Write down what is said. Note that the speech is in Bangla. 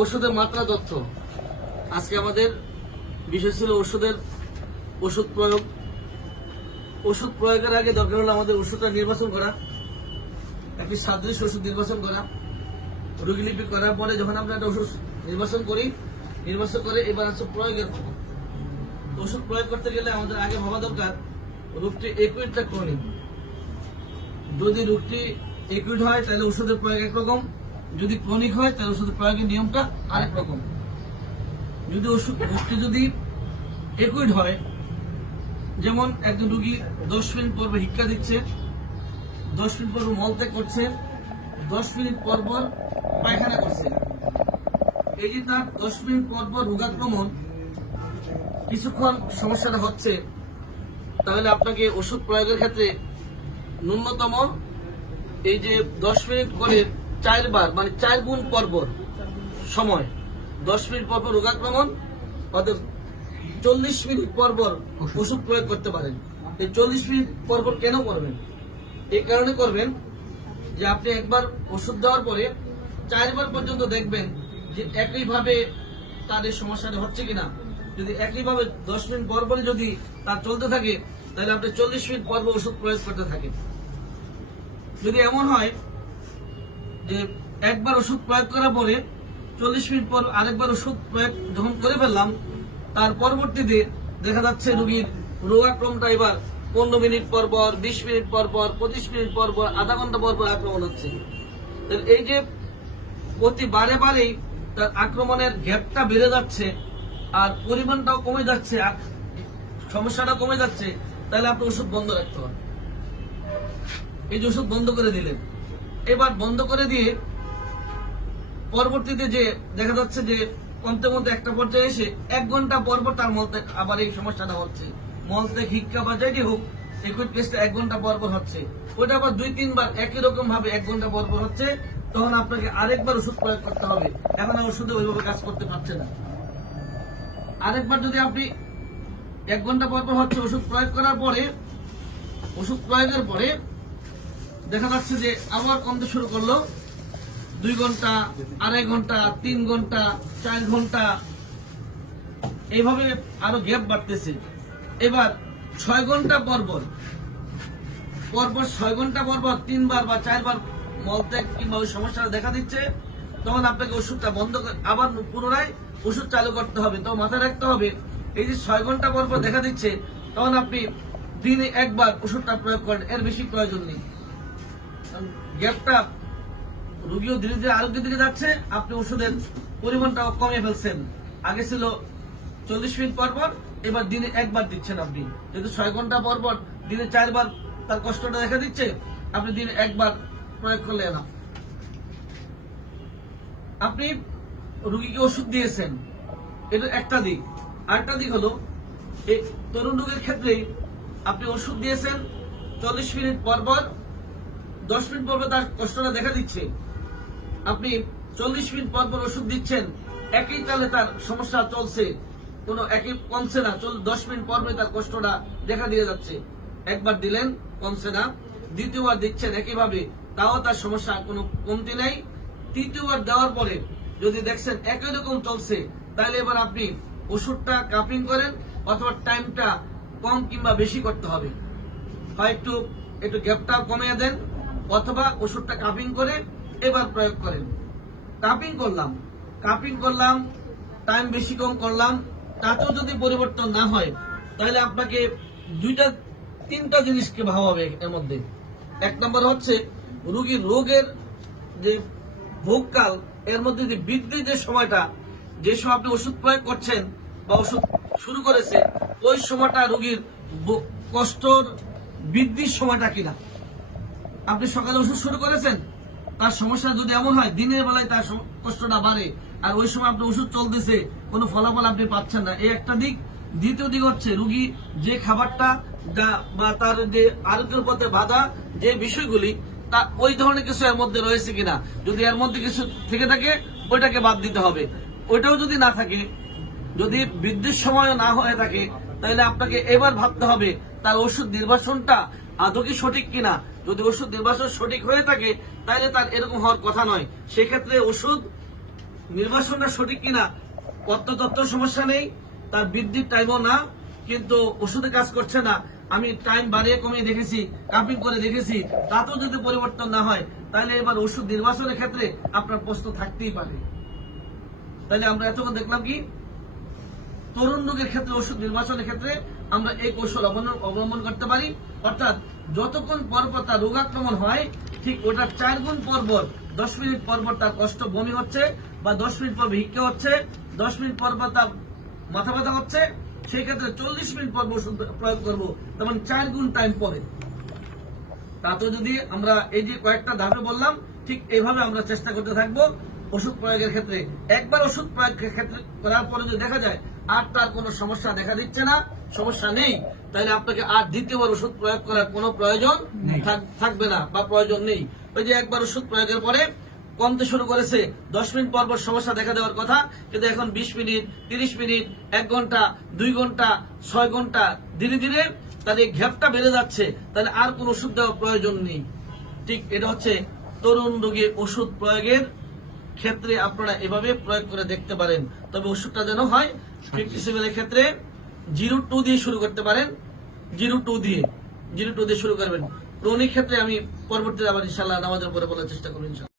ওষুধের মাত্রা তথ্য। আজকে আমাদের বিষয় ছিল ওষুধের ওষুধ প্রয়োগ। ওষুধ প্রয়োগের আগে দরকার হলো আমাদের ওষুধটা নির্বাচন করা, একটি সাদৃশ্য ওষুধ নির্বাচন করা রোগীলিপি করার পরে যখন আমরা একটা ওষুধ নির্বাচন করি, নির্বাচন করে এবার হচ্ছে প্রয়োগের পর। ওষুধ প্রয়োগ করতে গেলে আমাদের আগে ভাবা দরকার, রোগটি একুইডটা ক্রনিক যদি রোগটি একুইড হয়, তাহলে ওষুধের প্রয়োগ একরকম। যদি ক্রনিক হয়, তাহলে ওষুধ প্রয়োগের নিয়মটা আরেক রকম। যদি ওষুধ যদি একুইড হয়, যেমন একজন রুগী দশ মিনিট পর্বে হিক্কা দিচ্ছে, দশ মিনিট পর মলত্যাগ করছে, দশ মিনিট পর পর পায়খানা করছে। এই যে তার দশ মিনিট পর পর রোগাক্রমণ কিছুক্ষণ সমস্যাটা হচ্ছে, তাহলে আপনাকে ওষুধ প্রয়োগের ক্ষেত্রে ন্যূনতম এই যে দশ মিনিট করে চারবার মানে চার গুণ পরপর সময়। দশ মিনিট পরপর রোগাক্রমণ অর্থাৎ চল্লিশ মিনিট পরপর ওষুধ প্রয়োগ করতে পারেন। এই চল্লিশ মিনিট পরপর কেন করবেন? এই কারণে করবেন যে আপনি একবার ওষুধ দেওয়ার পরে চারবার পর্যন্ত দেখবেন যে একইভাবে তাদের সমস্যাটা হচ্ছে কিনা। যদি একইভাবে দশ মিনিট পর পরে যদি তার চলতে থাকে, তাহলে আপনি চল্লিশ মিনিট পর পর ওষুধ প্রয়োগ করতে থাকেন। যদি এমন হয় যে একবার ওষুধ প্রয়োগ করার পরে চল্লিশ মিনিট পর আরেকবার ওষুধ প্রয়োগ যখন করে ফেললাম, তার পরবর্তীতে দেখা যাচ্ছে রোগীর রোগাক্রমটা এবার পনেরো মিনিট পর পর, বিশ মিনিট পর পর, পঁচিশ মিনিট পর পর, আধা ঘণ্টা পর পর আক্রমণ হচ্ছে। এই যে প্রতি বারে বারেই তার আক্রমণের গ্যাপটা বেড়ে যাচ্ছে আর পরিমাণটাও কমে যাচ্ছে সমস্যাটা কমে যাচ্ছে, তাহলে আপনি ওষুধ বন্ধ রাখতে হবে। এই যে ওষুধ বন্ধ করে দিলেন বন্ধ করে দিয়ে পরবর্তীতে যে দেখা যাচ্ছে যে কমতে মধ্যে একটা পর্যায়ে এসে এক ঘণ্টা পর পর তার মলত্যাগ আবার এই সমস্যাটা হচ্ছে। মলত্যাগ হিক্কা বা যেটি হোক লিকুইড পেস্টটা এক ঘণ্টা পর পর হচ্ছে। আবার দুই, তিনবার একই রকম ভাবে এক ঘণ্টা পর পর হচ্ছে, তখন আপনাকে আরেকবার ওষুধ প্রয়োগ করতে হবে। এখন ওষুধে ওইভাবে কাজ করতে পারছে না। আরেকবার যদি আপনি এক ঘণ্টা পর পর হচ্ছে ওষুধ প্রয়োগ করার পরে, ওষুধ প্রয়োগের পরে দেখা যাচ্ছে যে আবার কমতে শুরু করল। দুই ঘণ্টা, আড়াই ঘণ্টা, তিন ঘণ্টা, চার ঘণ্টা। এইভাবে আরও গ্যাপ বাড়তেছে। এবার ছয় ঘণ্টা পর পর পরপর ছয় ঘণ্টা পর পর তিনবার বা চারবার মলত্যাগ কিংবা ওই সমস্যাটা দেখা দিচ্ছে, তখন আপনাকে ওষুধটা বন্ধ করে আবার পুনরায় ওষুধ চালু করতে হবে। তো মাথায় রাখতে হবে, এই যে ছয় ঘণ্টা পর পর দেখা দিচ্ছে, তখন আপনি দিনে একবার ওষুধটা প্রয়োগ করেন, এর বেশি প্রয়োজন নেই। গ্যাপটা রোগীও ধীরে ধীরে আরোগ্যের দিকে যাচ্ছে। আপনি ওষুধের পরিমাণটাও কমিয়ে ফেলছেন। আগে ছিল চল্লিশ মিনিট পর পর, এবার দিনে একবার দিচ্ছেন আপনি। যদি ছয় ঘণ্টা পর পর দিনে চারবার তার কষ্টটা দেখা দিচ্ছে, আপনি দিনে একবার প্রয়োগ করলে না আপনি রুগীকে ওষুধ দিয়েছেন। এটা একটা দিক। আরেকটা দিক হলো তরুণ রোগের ক্ষেত্রে আপনি ওষুধ দিয়েছেন, চল্লিশ মিনিট পর পর দশ মিনিট পর পর তার কষ্টটা দেখা দিচ্ছে। আপনি চল্লিশ মিনিট পর পর ওষুধ দিচ্ছেন, একই তালে তার সমস্যা চলছে। কোনো একই কমছে না দশ মিনিট পর পর তার কষ্টটা দেখা দিয়ে যাচ্ছে। একবার দিলেন, কমছে না। দ্বিতীয়বার দিচ্ছেন একইভাবে, তাও তার সমস্যা কোনো কমতি নেই। তৃতীয়বার দেওয়ার পরে যদি দেখছেন একই রকম চলছে, তাহলে এবার আপনি ওষুধটা কাপিং করেন অথবা টাইমটা কম কিংবা বেশি করতে হবে। হয় একটু একটু গ্যাপটা কমিয়ে দেন। অথবা ওষুধটা কাপিং করে এবার প্রয়োগ করেন। কাপিং করলাম। কাপিং করলাম টাইম বেশি কম করলাম, তাতেও যদি পরিবর্তন না হয়, তাহলে আপনাকে দুইটা, তিনটা জিনিসকে ভাবাবে এর মধ্যে। এক নম্বর হচ্ছে, রুগীর রোগের যে ভোগকাল, এর মধ্যে যে বৃদ্ধি যে সময়টা, যে সময় আপনি ওষুধ প্রয়োগ করছেন বা ওষুধ শুরু করেছে ওই সময়টা রোগীর কষ্টর বৃদ্ধির সময়টা কিনা? আপনি সকালে ওষুধ শুরু করেছেন? তার সমস্যা যদি এমন হয়, দিনের বেলায় তার কষ্টটা বাড়ে। আর ওই সময় আপনি ওষুধ চলতেছে, কোনো ফলাফল আপনি পাচ্ছেন না। এই একটা দিক। দ্বিতীয় দিক হচ্ছে, রুগী যে খাবারটা বা তার যে আরোগ্যের পথে বাধা, যে বিষয়গুলি, তা ওই ধরনের কিছু এর মধ্যে রয়েছে কিনা? যদি এর মধ্যে কিছু থেকে থাকে, ওইটাকে বাদ দিতে হবে। ওইটাও যদি না থাকে, যদি বৃদ্ধির সময় না হয়ে থাকে, তাহলে আপনাকে এবার ভাবতে হবে, তার ওষুধ নির্বাচনটা আদৌ কি সঠিক কিনা? যদি ওষুধ নির্বাচন সঠিক হয়ে থাকে, তাহলে তার এরকম হওয়ার কথা নয়। সেক্ষেত্রে ওষুধ নির্বাচনটা সঠিক কিনা তত্ত্ব সমস্যা নেই, তার বৃদ্ধির টাইমও না, কিন্তু ওষুধে কাজ করছে না। আমি টাইম বাড়িয়ে কমিয়ে দেখেছি কাপিং করে দেখেছি, তাতেও যদি পরিবর্তন না হয়, তাহলে এবার ওষুধ নির্বাচনের ক্ষেত্রে আপনার প্রশ্ন থাকতেই পারে। তাহলে আমরা এতক্ষণ দেখলাম কি, তরুণ রোগের ক্ষেত্রে, ওষুধ নির্বাচনের ক্ষেত্রে আমরা এই কৌশল অবলম্বন- করতে পারি। অর্থাৎ যতক্ষণ পরপর তার রোগাক্রমণ হয়, ঠিক ওটার চার গুণ পরপর দশ মিনিট পরপর তার কষ্ট বমি হচ্ছে বা দশ মিনিট পর ভিক্ষে হচ্ছে, দশ মিনিট পরপর তার মাথা ব্যথা হচ্ছে, সেই ক্ষেত্রে চল্লিশ মিনিট পর ওষুধ প্রয়োগ করব, তেমন চার গুণ টাইম পরে। তাতে যদি আমরা এই যে কয়েকটা ধাপে বললাম, ঠিক এইভাবে আমরা চেষ্টা করতে থাকব। ওষুধ প্রয়োগের ক্ষেত্রে, একবার ওষুধ প্রয়োগের ক্ষেত্রে করার পরে যদি দেখা যায় আর তার কোনো সমস্যা দেখা দিচ্ছে না সমস্যা নেই। তাহলে আপনাকে আর দ্বিতীয়বার ওষুধ প্রয়োগ করার কোনো প্রয়োজন থাক- থাকবে না বা প্রয়োজন নেই। ওই যে একবার ওষুধ প্রয়োগের পরে কমতে শুরু করেছে দশ মিনিট পর পর সমস্যা দেখা দেওয়ার কথা কিন্তু এখন বিশ মিনিট তিরিশ মিনিট এক ঘণ্টা দুই ঘণ্টা ছয় ঘণ্টা ধীরে ধীরে তার এই ঘ্যাপটা বেড়ে যাচ্ছে। তাহলে আর কোন ওষুধ দেওয়ার প্রয়োজন নেই। ঠিক এটা হচ্ছে তরুণ রোগীর ওষুধ প্রয়োগের ক্ষেত্রে আপনারা এভাবে প্রয়োগ করে দেখতে পারেন। তবে ওষুধটা যেন হয় ফিফটি সেভেনের ক্ষেত্রে জিরো টু দিয়ে শুরু করতে পারেন। জিরো টু দিয়ে জিরো টু দিয়ে শুরু করবেন। ক্রনিক ক্ষেত্রে আমি পরবর্তীতে আবার ইনশাল্লাহ নামাজের পরে বলার চেষ্টা করব ইনশাল্লাহ